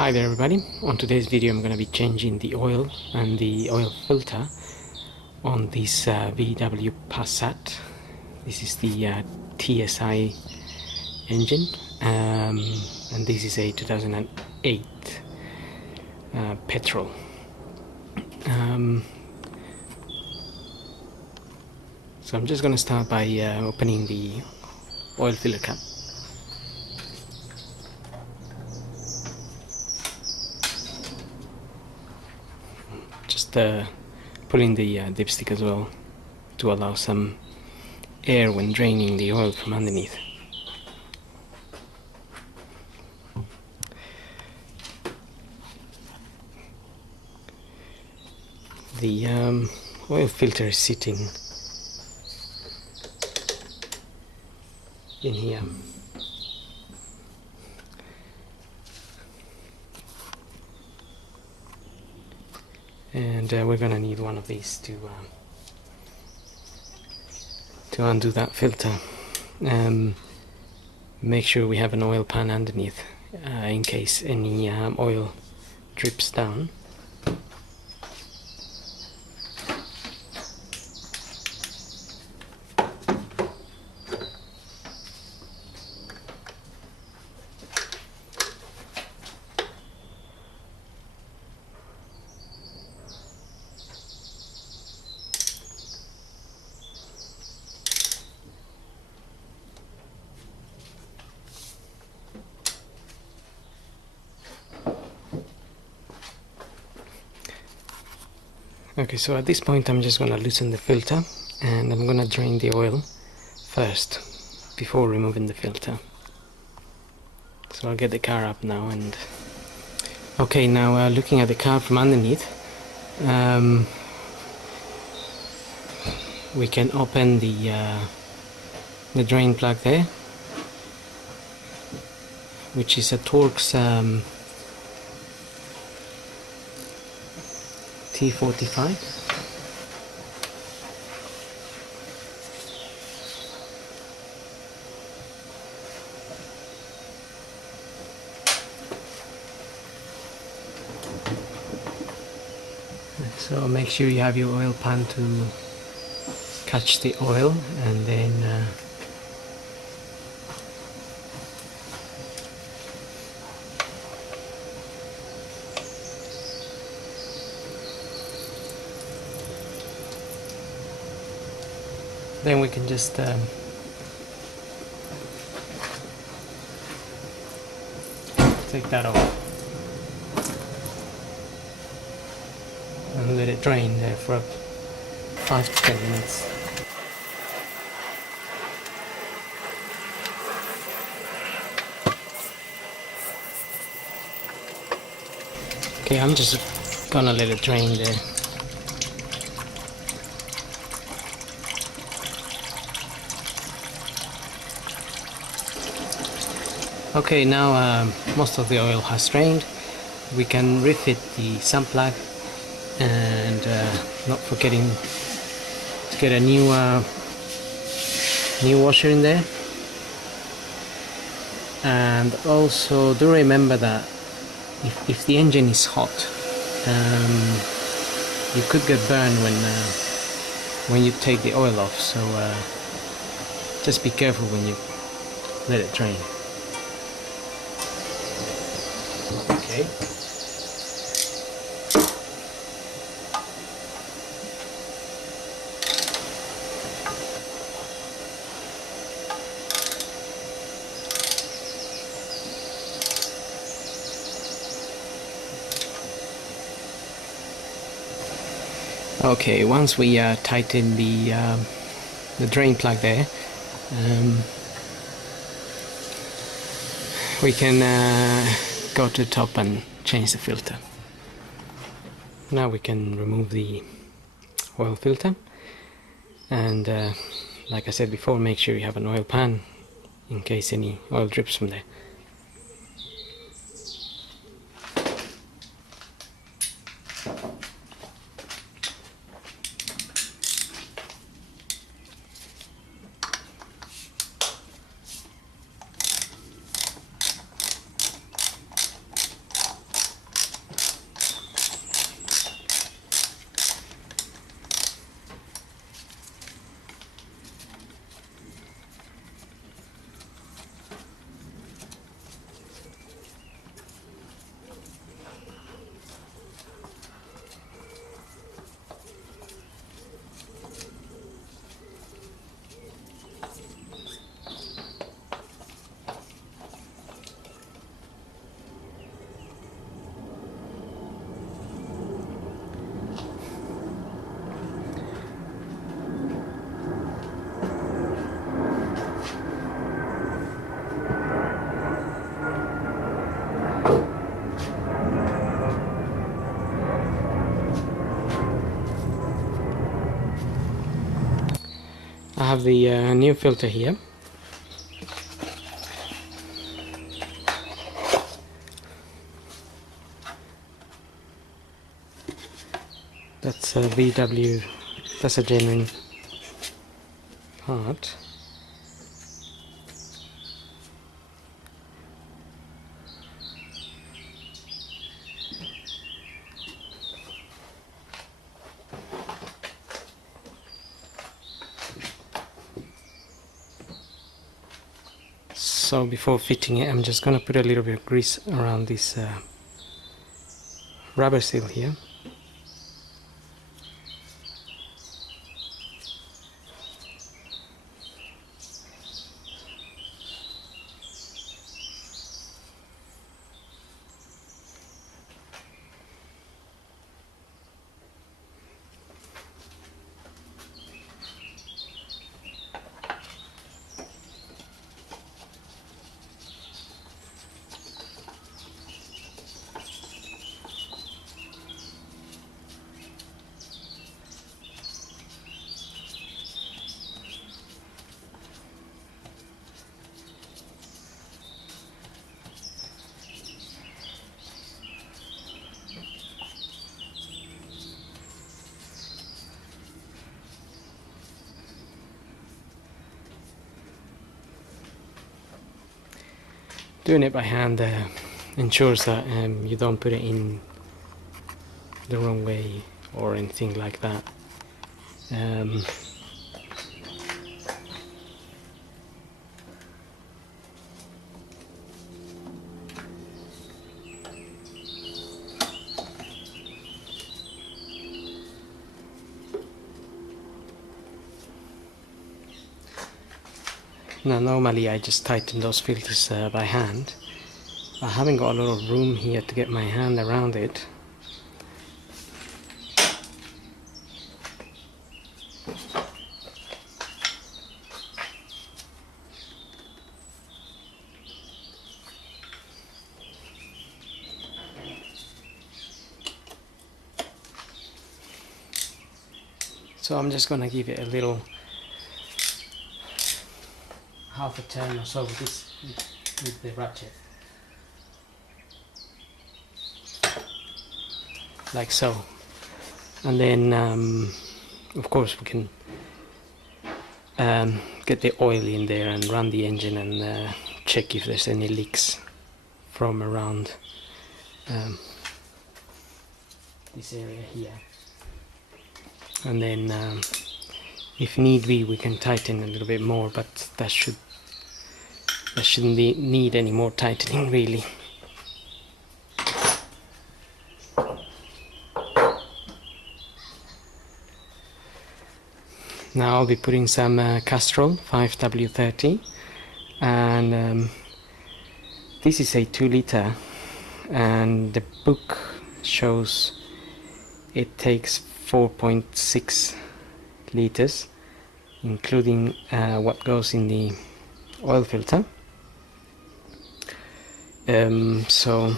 Hi there everybody. On today's video I'm going to be changing the oil and the oil filter on this VW Passat. This is the TSI engine, and this is a 2008 petrol. So I'm just going to start by opening the oil filler cap. Just pulling the dipstick as well to allow some air when draining the oil from underneath. The oil filter is sitting in here. And we're gonna need one of these to undo that filter. Make sure we have an oil pan underneath in case any oil drips down. Okay, so at this point I'm just going to loosen the filter and I'm going to drain the oil first before removing the filter. So I'll get the car up now, and okay, now looking at the car from underneath, we can open the drain plug there, which is a Torx T45. So make sure you have your oil pan to catch the oil, and then we can just take that off and let it drain there for 5 to 10 minutes. Okay, I'm just gonna let it drain there. Okay, now most of the oil has drained. We can refit the sump plug, and not forgetting to get a new washer in there. And also do remember that if the engine is hot, you could get burned when you take the oil off. So just be careful when you let it drain. Okay. Okay, once we tighten the drain plug there, we can go to the top and change the filter. Now we can remove the oil filter, and like I said before, make sure you have an oil pan in case any oil drips from there. I have the new filter here. That's a VW, that's a genuine part. So before fitting it, I'm just going to put a little bit of grease around this rubber seal here. Doing it by hand ensures that you don't put it in the wrong way or anything like that. Now normally I just tighten those filters by hand. I haven't got a lot of room here to get my hand around it. So I'm just gonna give it a little half a turn or so with the ratchet, like so, and then of course we can get the oil in there and run the engine and check if there's any leaks from around this area here, and then if need be we can tighten a little bit more, but that shouldn't need any more tightening really. Now I'll be putting some Castrol 5W30, and this is a 2 liter, and the book shows it takes 4.6 liters, including what goes in the oil filter. So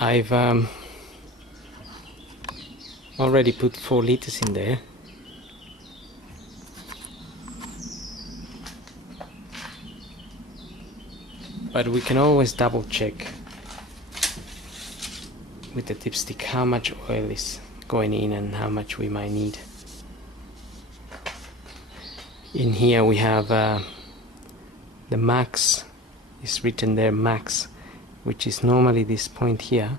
I've already put 4 liters in there, but we can always double check with the dipstick how much oil is going in and how much we might need. In here we have the max is written there, max, which is normally this point here,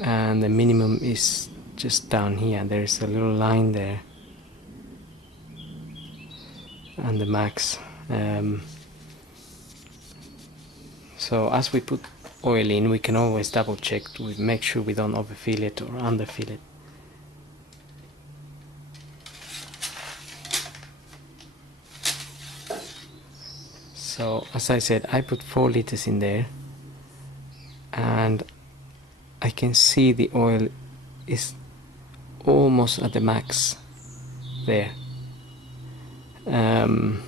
and the minimum is just down here. There's a little line there, and the max. So as we put oil in, we can always double check to make sure we don't overfill it or underfill it. So as I said, I put 4 liters in there, and I can see the oil is almost at the max there. I'm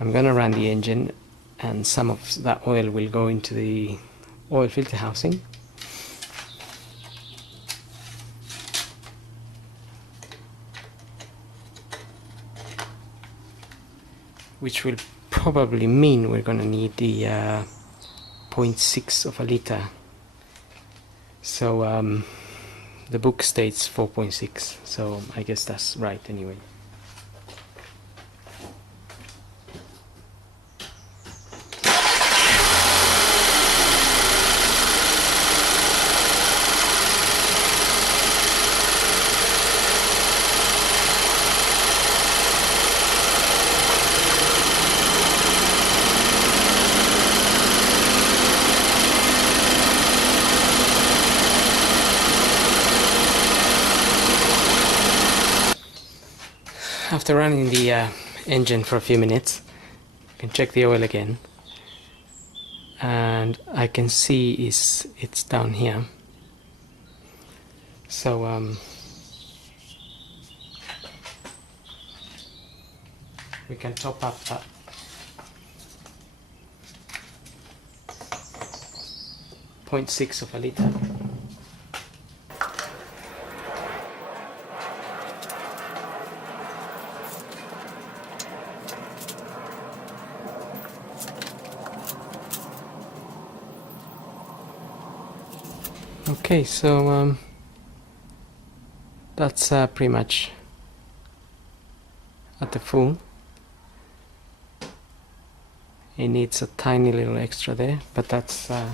gonna run the engine, and some of that oil will go into the oil filter housing. which will probably mean we're gonna need the 0.6 of a liter. So the book states 4.6, so I guess that's right anyway. After running the engine for a few minutes, I can check the oil again, and I can see it's down here. So we can top up that 0.6 of a liter. Okay, so that's pretty much at the full. It needs a tiny little extra there, but that's I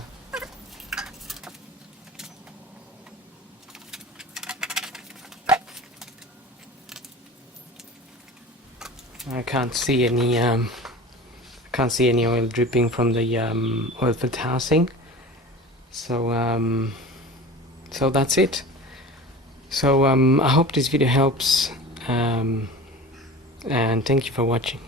can't see any oil dripping from the oil filter housing. So so that's it. So I hope this video helps, and thank you for watching.